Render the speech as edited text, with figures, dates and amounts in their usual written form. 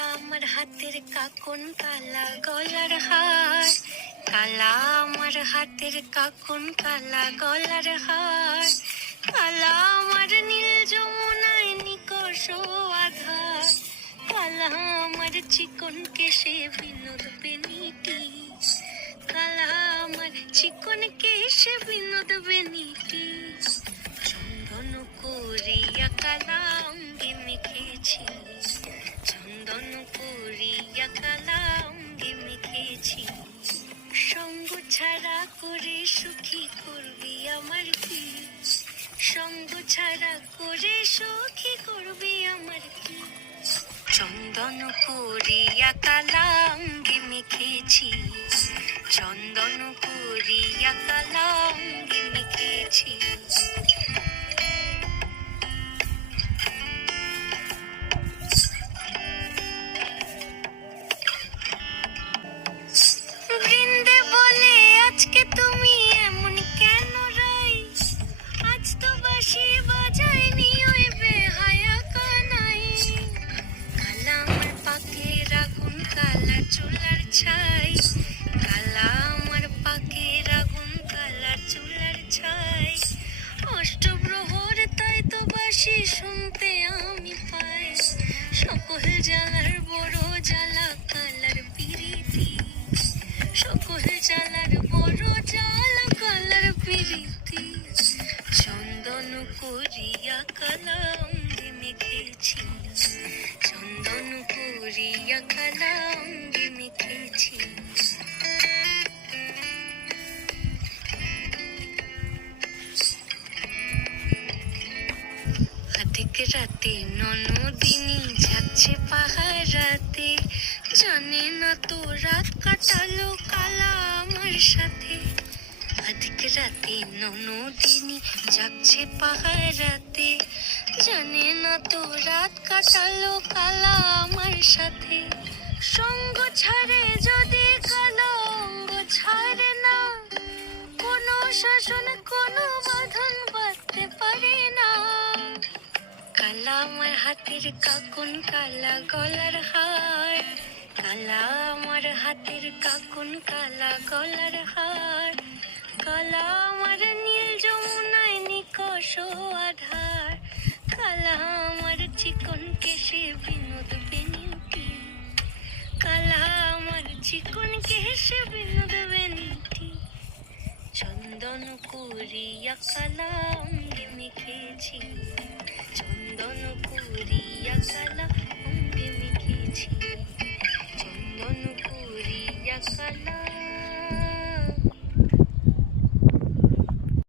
কালা আমার হাতের কাকন, কালা গলার হার, কালা আমার হাতের কাকন, কালা গলার হার, কালা আমার নীল যমুনায় নিকষ আধার, কালা আমার চিকন কেশে বিনোদ বেনিটি, কালা আমার চিকন কেশে বিনোদ বেনিটি, চন্দন করিয়া কালা অঙ্গে মেখেছি, চন্দন করিয়া কালা অঙ্গে মেখেছি, সঙ্গ ছাড়া করে সুখী করবি আমার কি, সঙ্গ ছাড়া করে সুখী করবি আমার কি, চন্দন করিয়া কালা অঙ্গে মেখেছি, চন্দন করিয়া কালা অঙ্গে মেখেছি। বৃন্দে বলে আজকে তুমি এমন কেন রাই, আজ তো বাঁশি বাজায়নি ওই বেহায়া কানাই, কালা আমার পাকের আগুন, কালা চুলার ছাই, কালা আমার পাকের আগুন, কালা চুলার ছাই, অষ্টপ্রহর তাই তো বাঁশি শুনতে আমি পাই, সকল জ্বালার বড় জ্বালা কালার পিরিতি, সকল জ্বালার বড় জ্বালা কালার পিরিতি, চন্দন করিয়া কালা অঙ্গে মেখেছি, চন্দন করিয়া কালা অঙ্গে মেখেছি। আধিক রাতে ননদিনী যাচ্ছে পাহারাতে, জানে না তো রাত কাটালো কালা আমার সাথে, আধিক রাতে ননদিনী যাচ্ছে পাহারাতে, জানে না তো রাত কাটালো কালা আমার সাথে, সঙ্গ ছাড়ে যদি কালো অঙ্গ ছাড়ে না, কোনো শাসন কোনো বাঁধন বাঁধতে পারে না, কালা আমার হাতের কাকন, কালা গলার হার, কালা আমার হাতের কাকন, কালা গলার হার, কালা আমার নীল যমুনায় নিকষ আধার, কালা আমার চিকন কেশে বিনোদ বেনিটি, কালা আমার চিকন কেশে বিনোদ বেনিটি, চন্দন করিয়া কালা অঙ্গে মেখে